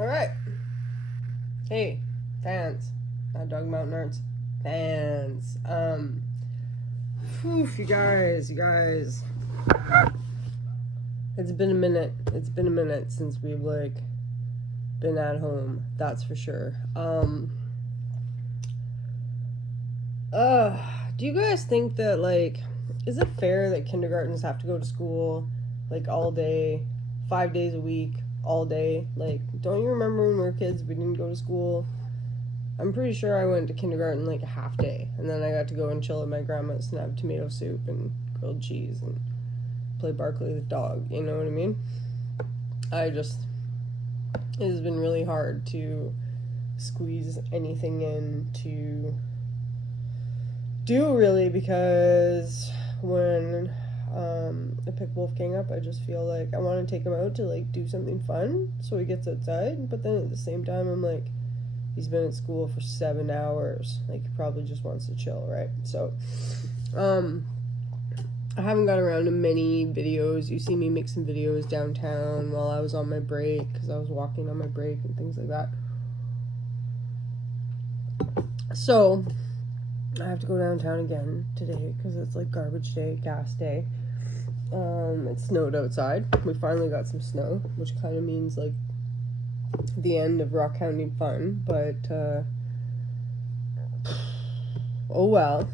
Alright. Hey, fans. Not Dog Mountain Arts. Fans. You guys. It's been a minute. It's been a minute since we've, been at home. That's for sure. Do you guys think that, is it fair that kindergartens have to go to school, all day, 5 days a week, all day? Don't you remember when we were kids, we didn't go to school? I'm pretty sure I went to kindergarten, a half day, and then I got to go and chill at my grandma's and have tomato soup and grilled cheese and play Barkley the dog, you know what I mean? It has been really hard to squeeze anything in to do, really, because when I pick Wolfgang up, I just feel like I want to take him out to do something fun so he gets outside, but then at the same time I'm like, he's been at school for 7 hours, he probably just wants to chill, right? So I haven't got around to many videos. You see me make some videos downtown while I was on my break, because I was walking on my break and things like that. So I have to go downtown again today because it's garbage day, gas day. It snowed outside. We finally got some snow, which kind of means the end of rock hounding fun, but oh well.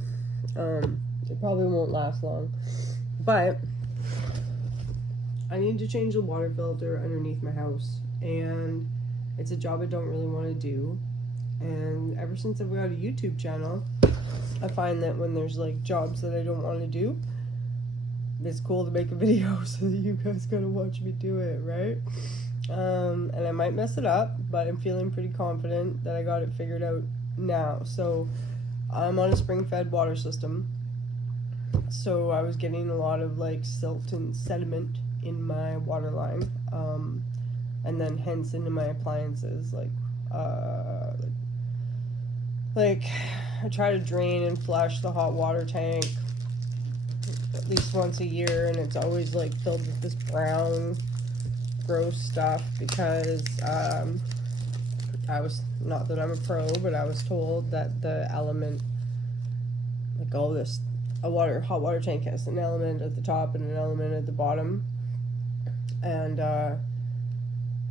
It probably won't last long, but I need to change the water filter underneath my house, and it's a job I don't really want to do. And ever since I've got a YouTube channel, I find that when there's jobs that I don't want to do, it's cool to make a video so that you guys gotta watch me do it, right? And I might mess it up, but I'm feeling pretty confident that I got it figured out now. So I'm on a spring-fed water system, so I was getting a lot of silt and sediment in my water line, and then hence into my appliances. I try to drain and flush the hot water tank at least once a year, and it's always filled with this brown gross stuff because I was, not that I'm a pro, but I was told that the element, all this, hot water tank has an element at the top and an element at the bottom, and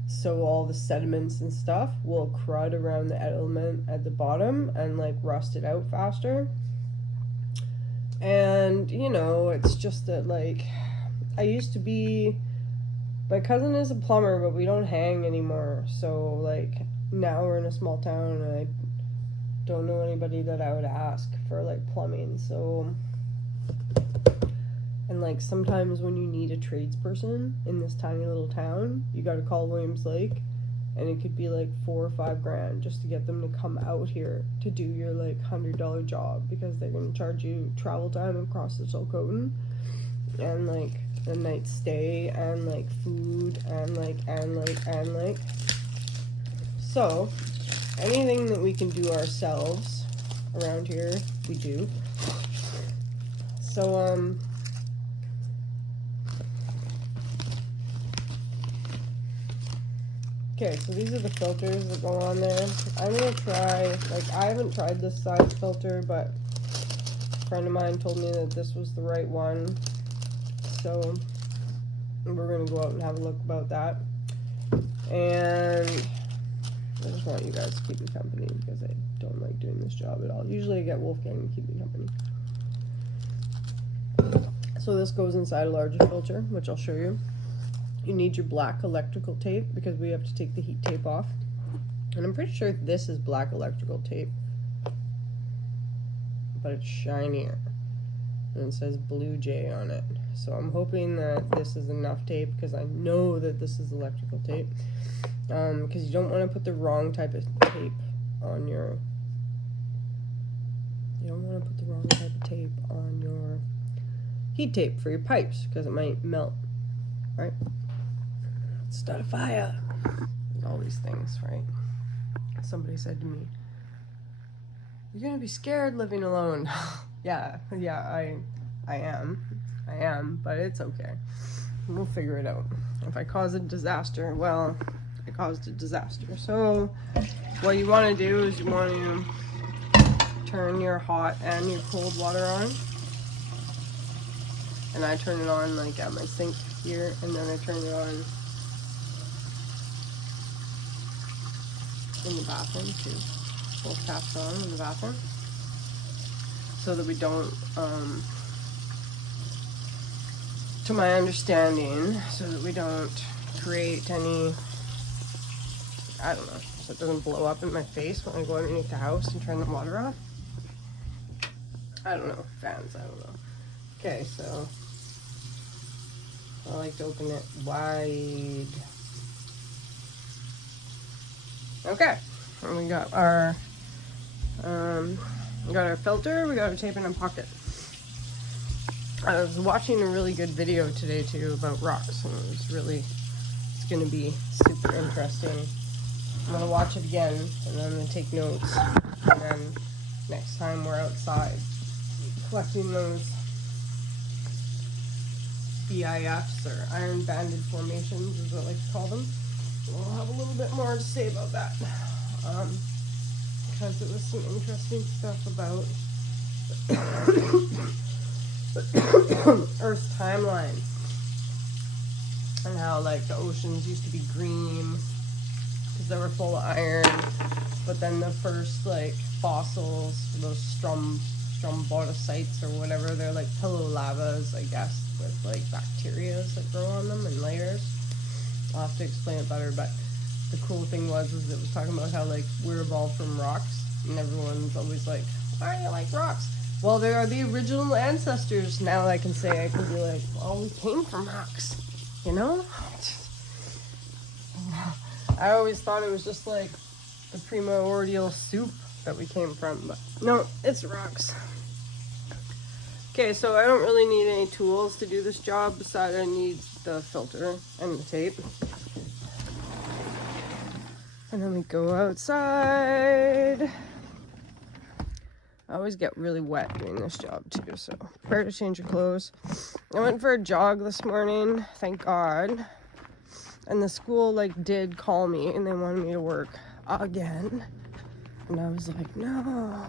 so all the sediments and stuff will crud around the element at the bottom and rust it out faster. And it's just that I used to be, my cousin is a plumber, but we don't hang anymore, so now we're in a small town and I don't know anybody that I would ask for plumbing. So, and sometimes when you need a tradesperson in this tiny little town, you gotta call Williams Lake, and it could be $4 or $5 grand just to get them to come out here to do your $100 job, because they're gonna charge you travel time across the Chilcotin, and a night stay, and food, and so anything that we can do ourselves around here, we do. So okay, so these are the filters that go on there. I'm gonna try, I haven't tried this size filter, but a friend of mine told me that this was the right one. So we're gonna go out and have a look about that. And I just want you guys to keep me company because I don't like doing this job at all. Usually I get Wolfgang to keep me company. So this goes inside a larger filter, which I'll show you. You need your black electrical tape because we have to take the heat tape off. And I'm pretty sure this is black electrical tape, but it's shinier. And it says Blue Jay on it. So I'm hoping that this is enough tape, because I know that this is electrical tape. Because you don't want to put the wrong type of tape on your... You don't want to put the wrong type of tape on your heat tape for your pipes, because it might melt, right? Start a fire. All these things, right? Somebody said to me, "You're gonna be scared living alone." yeah, I am, but it's okay. We'll figure it out. If I cause a disaster, well, I caused a disaster. So what you want to do is you want to turn your hot and your cold water on. And I turn it on like at my sink here, and then I turn it on in the bathroom too. Both taps on in the bathroom, so that we don't, to my understanding, so that we don't create any, I don't know, so it doesn't blow up in my face when I go underneath the house and turn the water off. I don't know, fans, I don't know. Okay, so I like to open it wide. Okay, and we got our filter. We got our tape in a pocket. I was watching a really good video today too about rocks, and it's gonna be super interesting. I'm gonna watch it again, and then I'm gonna take notes, and then next time we're outside collecting those BIFs, or iron banded formations is what I like to call them. We'll have a little bit more to say about that, because it was some interesting stuff about Earth's timeline, and how like the oceans used to be green because they were full of iron, but then the first like fossils, those strombolocytes or whatever, they're like pillow lavas, I guess, with like bacteria that grow on them in layers. I'll have to explain it better, but the cool thing was it was talking about how like we're evolved from rocks, and everyone's always like, why do you like rocks? Well, they are the original ancestors. Now I can say, I can be like, well, we came from rocks, you know? I always thought it was just like the primordial soup that we came from, but no, it's rocks. Okay, so I don't really need any tools to do this job besides I need the filter and the tape. And then we go outside. I always get really wet doing this job too, so prepare to change your clothes. I went for a jog this morning, thank God. And the school like did call me and they wanted me to work again. And I was like, no.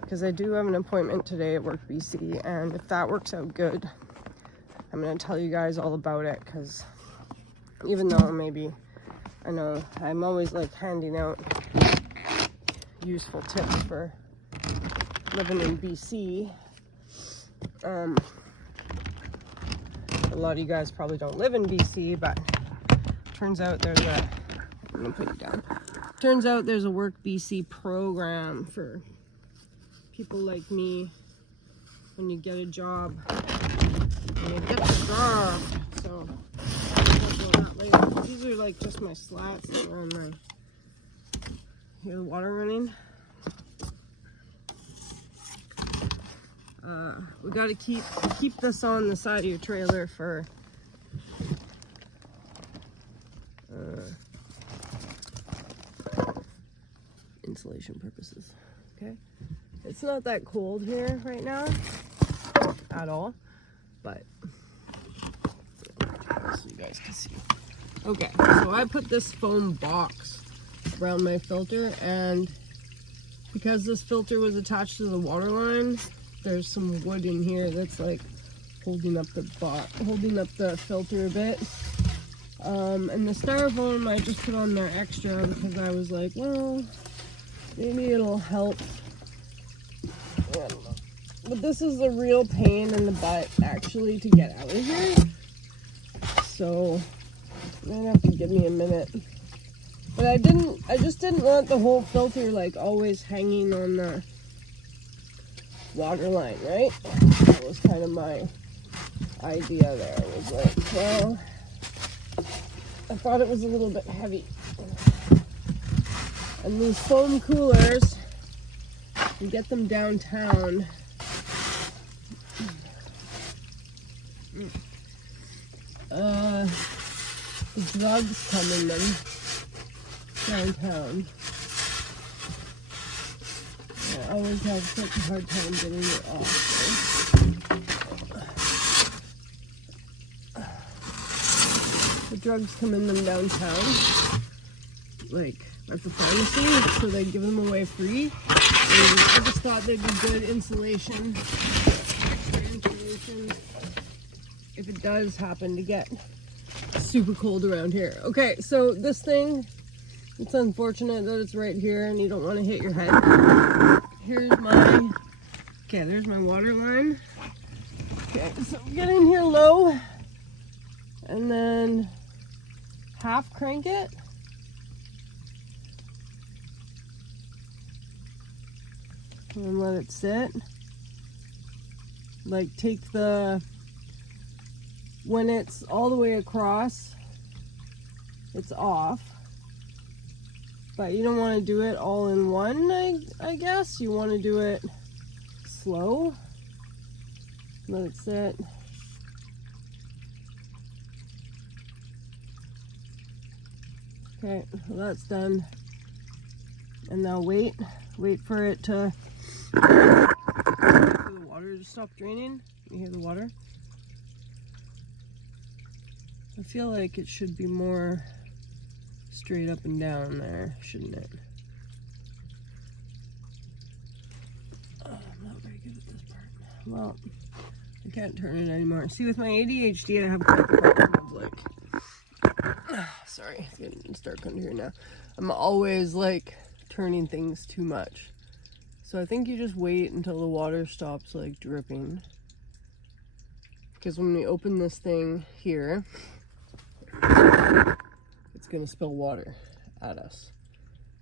Because I do have an appointment today at Work BC, and if that works out good, I'm going to tell you guys all about it, because even though maybe, I know I'm always like handing out useful tips for living in BC, a lot of you guys probably don't live in BC, but turns out there's a, I'm going to put you down, turns out there's a Work BC program for people like me. When you get a job, so I'll go that later. These are like just my slats that are on my, hear the water running. We got to keep this on the side of your trailer for insulation purposes. Okay, it's not that cold here right now at all, but so you guys can see. Okay, so I put this foam box around my filter, and because this filter was attached to the water line, there's some wood in here that's like holding up the filter a bit. And the styrofoam I just put on there extra because I was like, well, maybe it'll help. I don't know. But this is a real pain in the butt actually to get out of here. So you're gonna have to give me a minute. But I just didn't want the whole filter like always hanging on the water line, right? That was kind of my idea there. It was like, well, I thought it was a little bit heavy. And these foam coolers, you get them downtown. The drugs come in them downtown. I always have such a hard time getting it off. The drugs come in them downtown. like at the pharmacy, so they give them away free. And I just thought they'd be good insulation, extra insulation, if it does happen to get super cold around here. Okay, so this thing, it's unfortunate that it's right here and you don't want to hit your head. Here's my, okay, there's my water line. Okay, so get in here low and then half crank it. And let it sit. Like take the, when it's all the way across, it's off. But you don't want to do it all in one, I guess. You want to do it slow. Let it sit. Okay, well that's done. And now wait for it to, for the water to stop draining. You hear the water? I feel like it should be more straight up and down there, shouldn't it? Oh, I'm not very good at this part. Well, I can't turn it anymore. See, with my ADHD, I have quite the problem of like, sorry, it's getting dark under here now. I'm always like turning things too much. So I think you just wait until the water stops like dripping. Because when we open this thing here, it's gonna spill water at us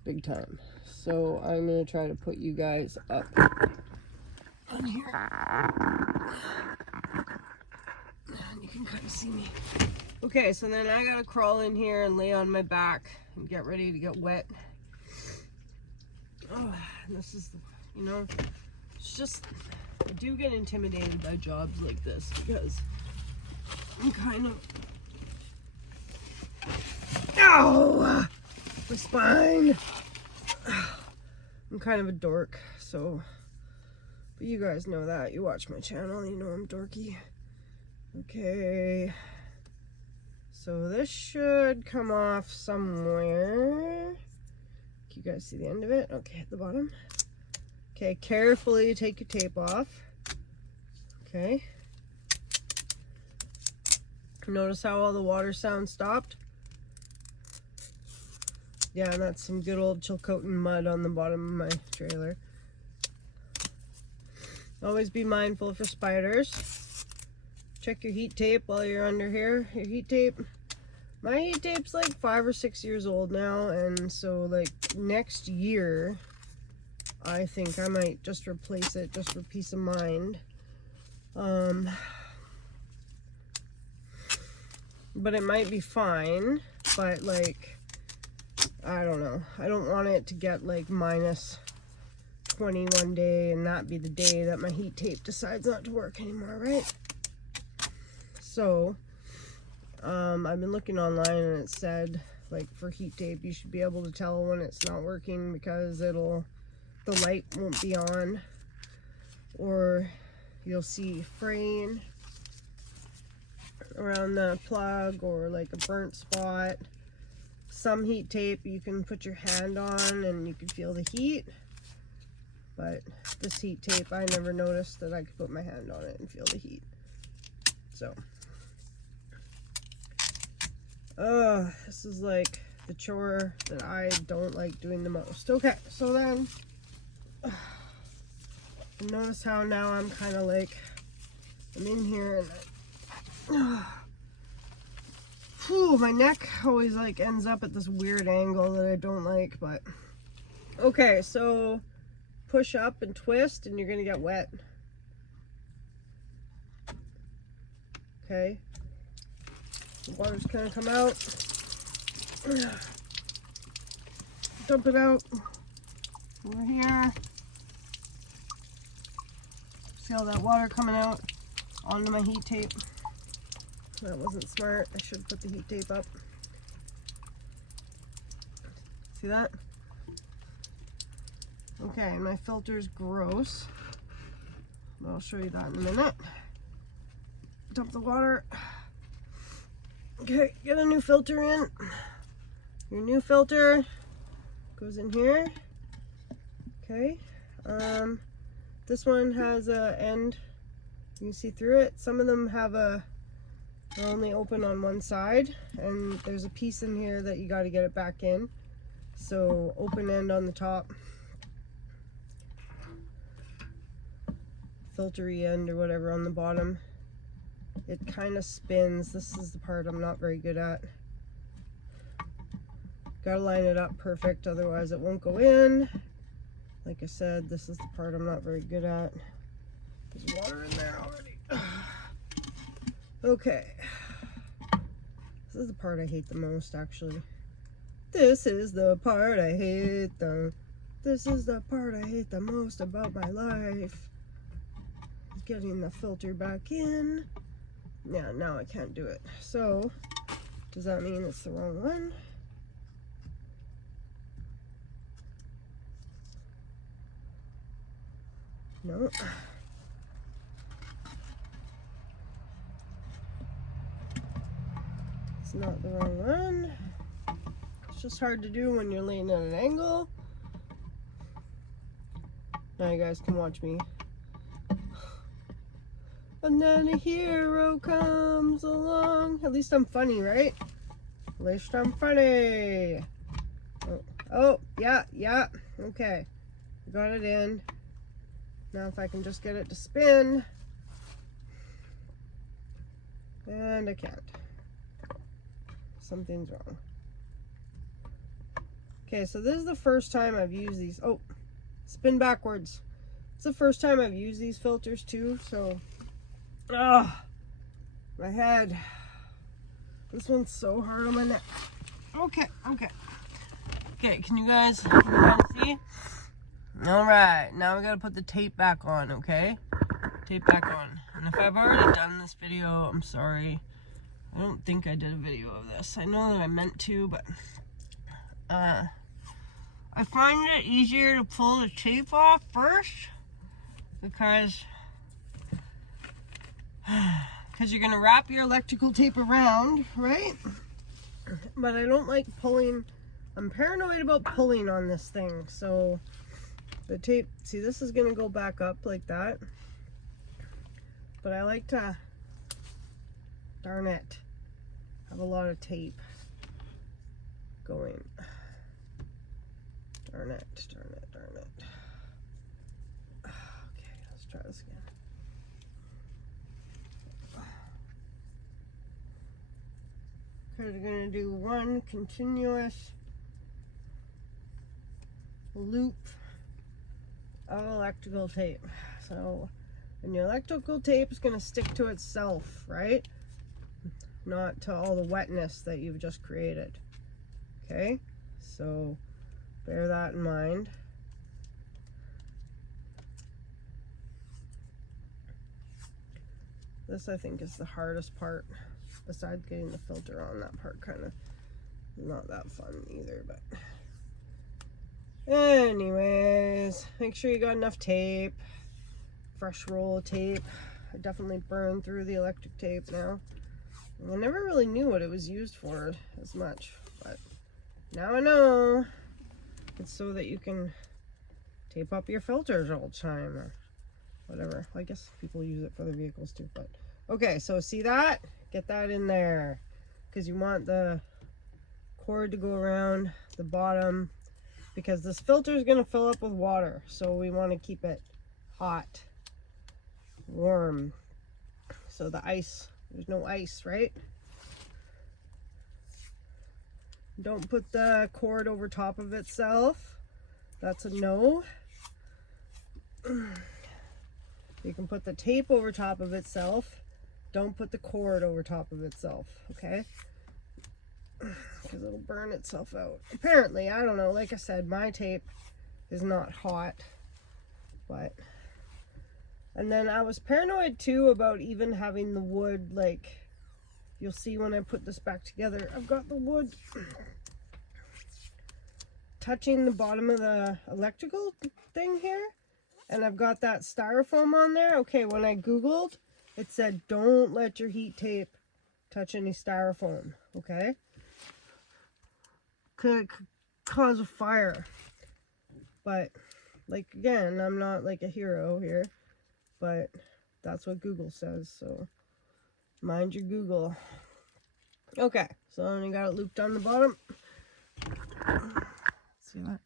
big time. So I'm gonna try to put you guys up on here. And you can kind of see me. Okay, so then I gotta crawl in here and lay on my back and get ready to get wet. Oh, and this is, you know, it's just, I do get intimidated by jobs like this because I'm kind of, ow, my spine. I'm kind of a dork, so, but you guys know that. You watch my channel, you know I'm dorky. Okay, so this should come off somewhere. Can you guys see the end of it? Okay, at the bottom. Okay, carefully take your tape off. Okay. Notice how all the water sound stopped? Yeah, and that's some good old Chilcotin mud on the bottom of my trailer. Always be mindful for spiders. Check your heat tape while you're under here. Your heat tape. My heat tape's like 5 or 6 years old now, and so like next year, I think I might just replace it just for peace of mind. But it might be fine, but like, I don't know. I don't want it to get like minus 20 one day and not be the day that my heat tape decides not to work anymore, right? So, I've been looking online and it said, like, for heat tape, you should be able to tell when it's not working because the light won't be on, or you'll see fraying around the plug or like a burnt spot. Some heat tape you can put your hand on and you can feel the heat, but this heat tape, I never noticed that I could put my hand on it and feel the heat. So, this is like the chore that I don't like doing the most. Okay, so then, notice how now I'm kind of like, I'm in here and my neck always like ends up at this weird angle that I don't like, but okay, so push up and twist and you're gonna get wet. Okay, the water's gonna come out. Dump it out over here. See all that water coming out onto my heat tape. That wasn't smart. I should put the heat tape up. See that? Okay, my filter's gross. I'll show you that in a minute. Dump the water. Okay, get a new filter in. Your new filter goes in here. Okay. This one has a end. You can see through it. Some of them have they're only open on one side, and there's a piece in here that you got to get it back in. So open end on the top, filtery end or whatever on the bottom. It kind of spins. This is the part I'm not very good at. Gotta line it up perfect, otherwise it won't go in. Like I said, this is the part I'm not very good at. There's water in there already. Okay. This is the part I hate the most, actually. This is the part I hate This is the part I hate the most about my life. Getting the filter back in. Yeah, now I can't do it. So, does that mean it's the wrong one? No. It's not the wrong one. It's just hard to do when you're laying at an angle. Now you guys can watch me. And then a hero comes along. At least I'm funny, right? At least I'm funny. Oh, yeah. Okay. Got it in. Now if I can just get it to spin. And I can't. Something's wrong. Okay, so this is the first time I've used these. Oh, spin backwards. It's the first time I've used these filters too, so my head. This one's so hard on my neck. Okay, can you guys see? Alright, now we gotta put the tape back on, okay? Tape back on. And if I've already done this video, I'm sorry. I don't think I did a video of this. I know that I meant to, but I find it easier to pull the tape off first because you're gonna wrap your electrical tape around, right? But I don't like pulling. I'm paranoid about pulling on this thing, so the tape, see, this is gonna go back up like that, but I like to, darn it, have a lot of tape going. Darn it. Okay, let's try this again. Okay, we're gonna do one continuous loop of electrical tape. So, and your electrical tape is gonna stick to itself, right? Not to all the wetness that you've just created. Okay, so bear that in mind. This, I think, is the hardest part, besides getting the filter on. That part kind of not that fun either, but anyways, make sure you got enough tape, fresh roll of tape. I definitely burned through the electric tape now. I never really knew what it was used for as much, but now I know. It's so that you can tape up your filters all the time or whatever. I guess people use it for their vehicles too, but okay, so see that? Get that in there because you want the cord to go around the bottom because this filter is going to fill up with water, so we want to keep it hot, warm, so the ice, there's no ice, right? Don't put the cord over top of itself. That's a no. You can put the tape over top of itself. Don't put the cord over top of itself, okay? Because it'll burn itself out. Apparently, I don't know. Like I said, my tape is not hot. But, and then I was paranoid too about even having the wood, like, you'll see when I put this back together, I've got the wood touching the bottom of the electrical thing here, and I've got that styrofoam on there. Okay, when I Googled, it said don't let your heat tape touch any styrofoam, okay? cause a fire. But, like, again, I'm not like a hero here, but that's what Google says, so mind your Google. Okay, so I only got it looped on the bottom. See that?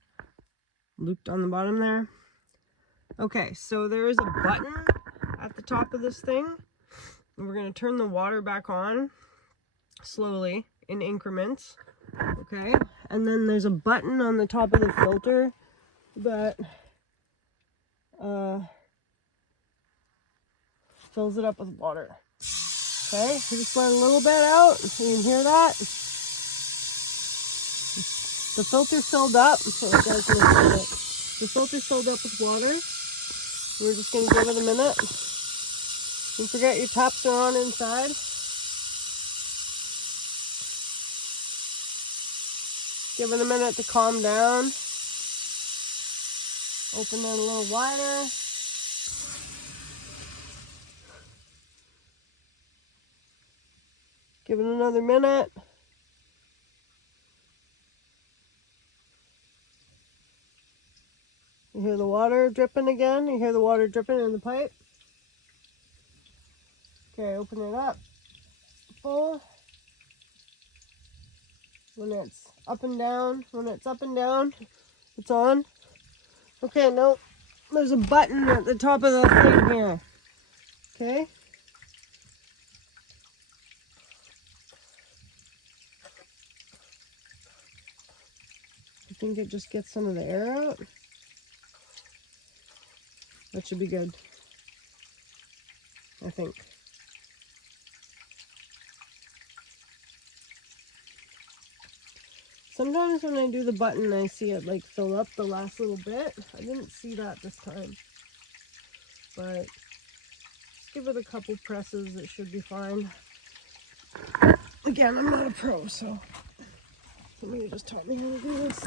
Looped on the bottom there. Okay, so there is a button at the top of this thing, and we're going to turn the water back on slowly in increments. Okay, and then there's a button on the top of the filter that fills it up with water. Okay, so just let a little bit out so you can hear that. The filter filled up, so it does make it. The filter filled up with water. We're just going to give it a minute. Don't forget your taps are on inside. Give it a minute to calm down. Open it a little wider. Give it another minute. You hear the water dripping again? You hear the water dripping in the pipe? Okay, open it up. Full. When it's up and down, it's on. Okay, no, there's a button at the top of the thing here. Okay. I think it just gets some of the air out. That should be good, I think. Sometimes when I do the button, I see it like fill up the last little bit. I didn't see that this time. But just give it a couple presses, it should be fine. Again, I'm not a pro, so somebody just taught me how to do this.